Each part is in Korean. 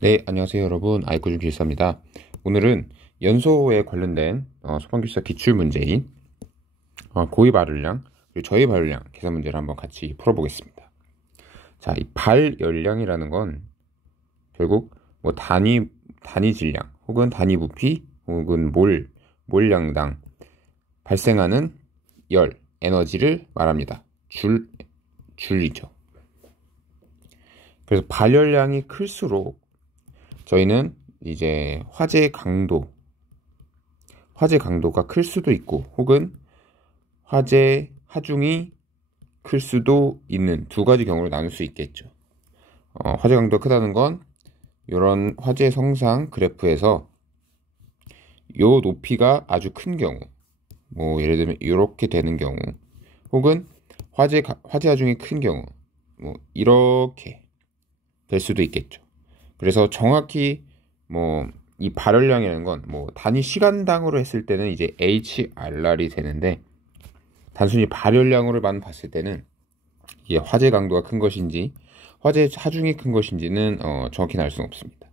네, 안녕하세요 여러분. 아이쿠준 기술사입니다. 오늘은 연소에 관련된 소방기술사 기출문제인 고의 발열량 그리고 저의 발열량 계산 문제를 한번 같이 풀어보겠습니다. 자, 이 발열량이라는 건 결국 뭐 단위 질량 혹은 단위 부피 혹은 몰량당 발생하는 열, 에너지를 말합니다. 줄이죠. 그래서 발열량이 클수록 저희는 이제 화재 강도가 클 수도 있고 혹은 화재 하중이 클 수도 있는 두 가지 경우를 나눌 수 있겠죠. 화재 강도가 크다는 건 이런 화재 성상 그래프에서 요 높이가 아주 큰 경우, 뭐 예를 들면 이렇게 되는 경우, 혹은 화재 하중이 큰 경우, 뭐 이렇게 될 수도 있겠죠. 그래서 정확히 뭐 이 발열량이라는 건 뭐 단위 시간당으로 했을 때는 이제 HRR이 되는데, 단순히 발열량으로만 봤을 때는 이게 화재 강도가 큰 것인지 화재 하중이 큰 것인지는 정확히는 알 수는 없습니다.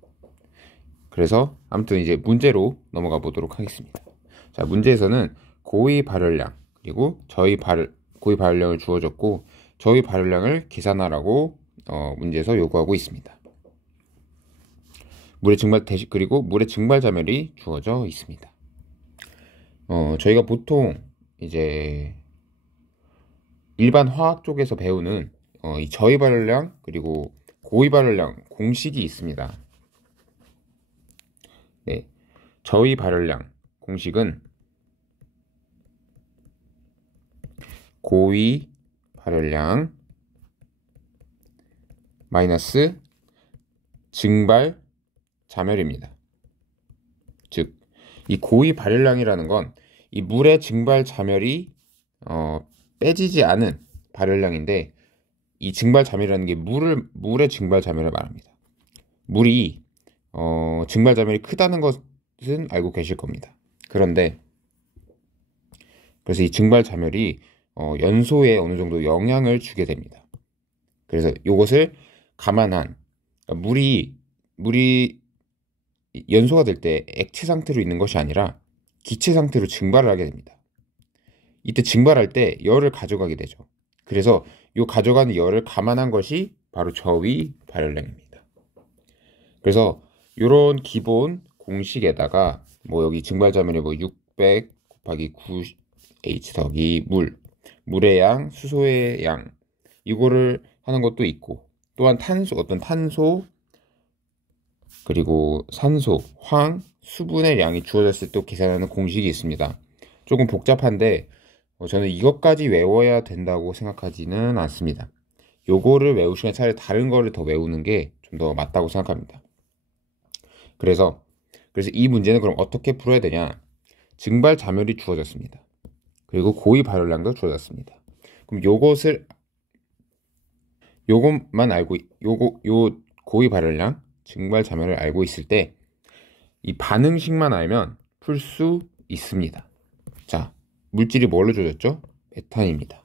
그래서 아무튼 이제 문제로 넘어가 보도록 하겠습니다. 자, 문제에서는 고의 발열량 그리고 고의 발열량을 주어졌고 저의 발열량을 계산하라고 문제에서 요구하고 있습니다. 그리고 물의 증발 자멸이 주어져 있습니다. 저희가 보통 이제 일반 화학 쪽에서 배우는 이 저의 발열량 그리고 고의 발열량 공식이 있습니다. 네, 저의 발열량 공식은 고의 발열량 마이너스 증발 자멸입니다. 즉, 이 고의 발열량이라는 건 이 물의 증발 자멸이 빼지지 않은 발열량인데, 이 증발 자멸이라는 게 물의 증발 자멸을 말합니다. 물이 증발 자멸이 크다는 것은 알고 계실 겁니다. 그런데 그래서 이 증발 자멸이 연소에 어느 정도 영향을 주게 됩니다. 그래서 이것을 감안한, 그러니까 물이 연소가 될 때 액체 상태로 있는 것이 아니라 기체 상태로 증발을 하게 됩니다. 이때 증발할 때 열을 가져가게 되죠. 그래서 이 가져가는 열을 감안한 것이 바로 저의 발열량입니다. 그래서 이런 기본 공식에다가 뭐 여기 증발 자멸이 뭐 600 곱하기 9H 더하기 물의 양, 수소의 양, 이거를 하는 것도 있고, 또한 어떤 탄소 그리고 산소, 수분의 양이 주어졌을 때 계산하는 공식이 있습니다. 조금 복잡한데 저는 이것까지 외워야 된다고 생각하지는 않습니다. 요거를 외우시면 차라리 다른 거를 더 외우는 게 좀 더 맞다고 생각합니다. 그래서 이 문제는 그럼 어떻게 풀어야 되냐? 증발 자멸이 주어졌습니다. 그리고 고의 발열량도 주어졌습니다. 그럼 요것만 알고 요 고의 발열량, 증발 자멸을 알고 있을 때 이 반응식만 알면 풀 수 있습니다. 자, 물질이 뭘로 주어졌죠? 메탄입니다.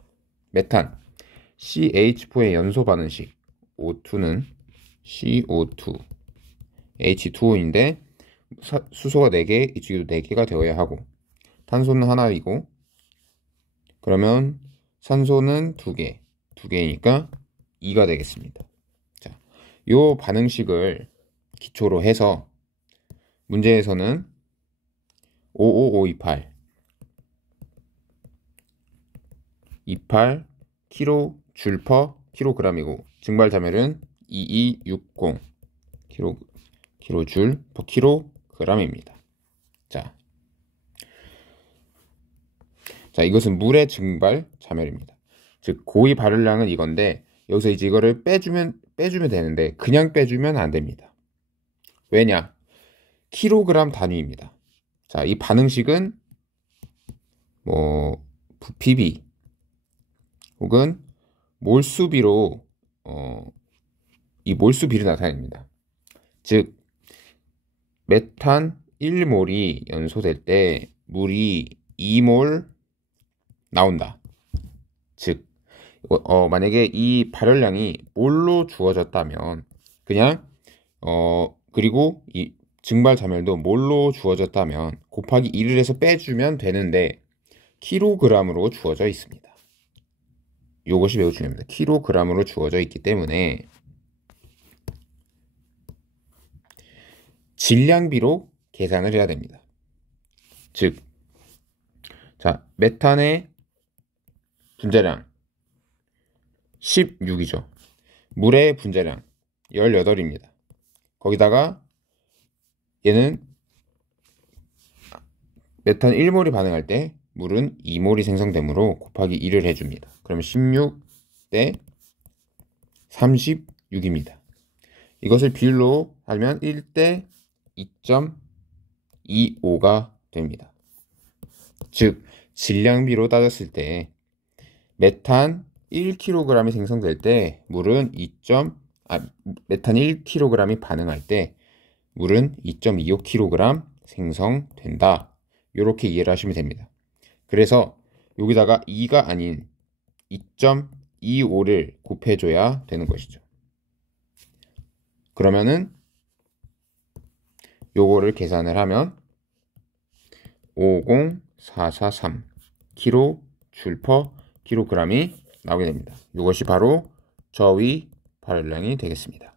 메탄 CH4의 연소 반응식, O2는 CO2 H2O인데 수소가 4개, 이쪽에도 4개가 되어야 하고, 탄소는 하나이고, 그러면 산소는 2개이니까 2가 되겠습니다. 자, 요 반응식을 기초로 해서 문제에서는 55528 kJ per kg이고 증발 자멸은 2260 kJ per kg입니다. 자, 이것은 물의 증발 자멸입니다. 즉, 고의 발열량은 이건데, 여기서 이제 이거를 빼주면 되는데, 그냥 빼주면 안 됩니다. 왜냐? 킬로그램 단위입니다. 자, 이 반응식은 뭐 부피비 혹은 몰수비로 이 몰수비를 나타냅니다. 즉, 메탄 1몰이 연소될 때 물이 2몰 나온다. 즉, 만약에 이 발열량이 몰로 주어졌다면 그냥 그리고 이 증발 자멸도 몰로 주어졌다면 곱하기 1을 해서 빼주면 되는데 킬로그램으로 주어져 있습니다. 이것이 매우 중요합니다. 킬로그램으로 주어져 있기 때문에 질량비로 계산을 해야 됩니다. 즉, 자, 메탄의 분자량 16이죠. 물의 분자량 18입니다. 거기다가 얘는 메탄 1몰이 반응할 때 물은 2몰이 생성되므로 곱하기 1을 해줍니다. 그러면 16 대 36입니다. 이것을 비율로 하면 1대 2.25가 됩니다. 즉, 질량비로 따졌을 때 메탄 1kg이 생성될 때 물은 메탄 1kg이 반응할 때 물은 2.25kg 생성된다. 이렇게 이해를 하시면 됩니다. 그래서 여기다가 2가 아닌 2.25를 곱해줘야 되는 것이죠. 그러면은 요거를 계산을 하면 50443 kJ/kg이 나오게 됩니다. 이것이 바로 저위 발열량이 되겠습니다.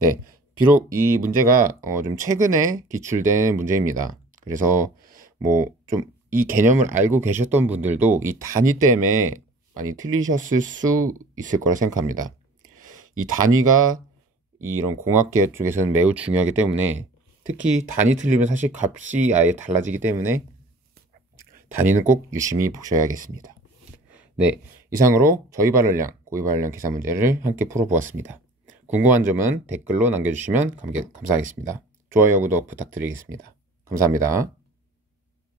네, 비록 이 문제가 좀 최근에 기출된 문제입니다. 그래서 뭐 좀 이 개념을 알고 계셨던 분들도 이 단위 때문에 많이 틀리셨을 수 있을 거라 생각합니다. 이 단위가 이런 공학계 쪽에서는 매우 중요하기 때문에 특히 단위 틀리면 사실 값이 아예 달라지기 때문에 단위는 꼭 유심히 보셔야겠습니다. 네, 이상으로 저위 발열량, 고위 발열량 계산 문제를 함께 풀어보았습니다. 궁금한 점은 댓글로 남겨주시면 감사하겠습니다. 좋아요, 구독 부탁드리겠습니다. 감사합니다.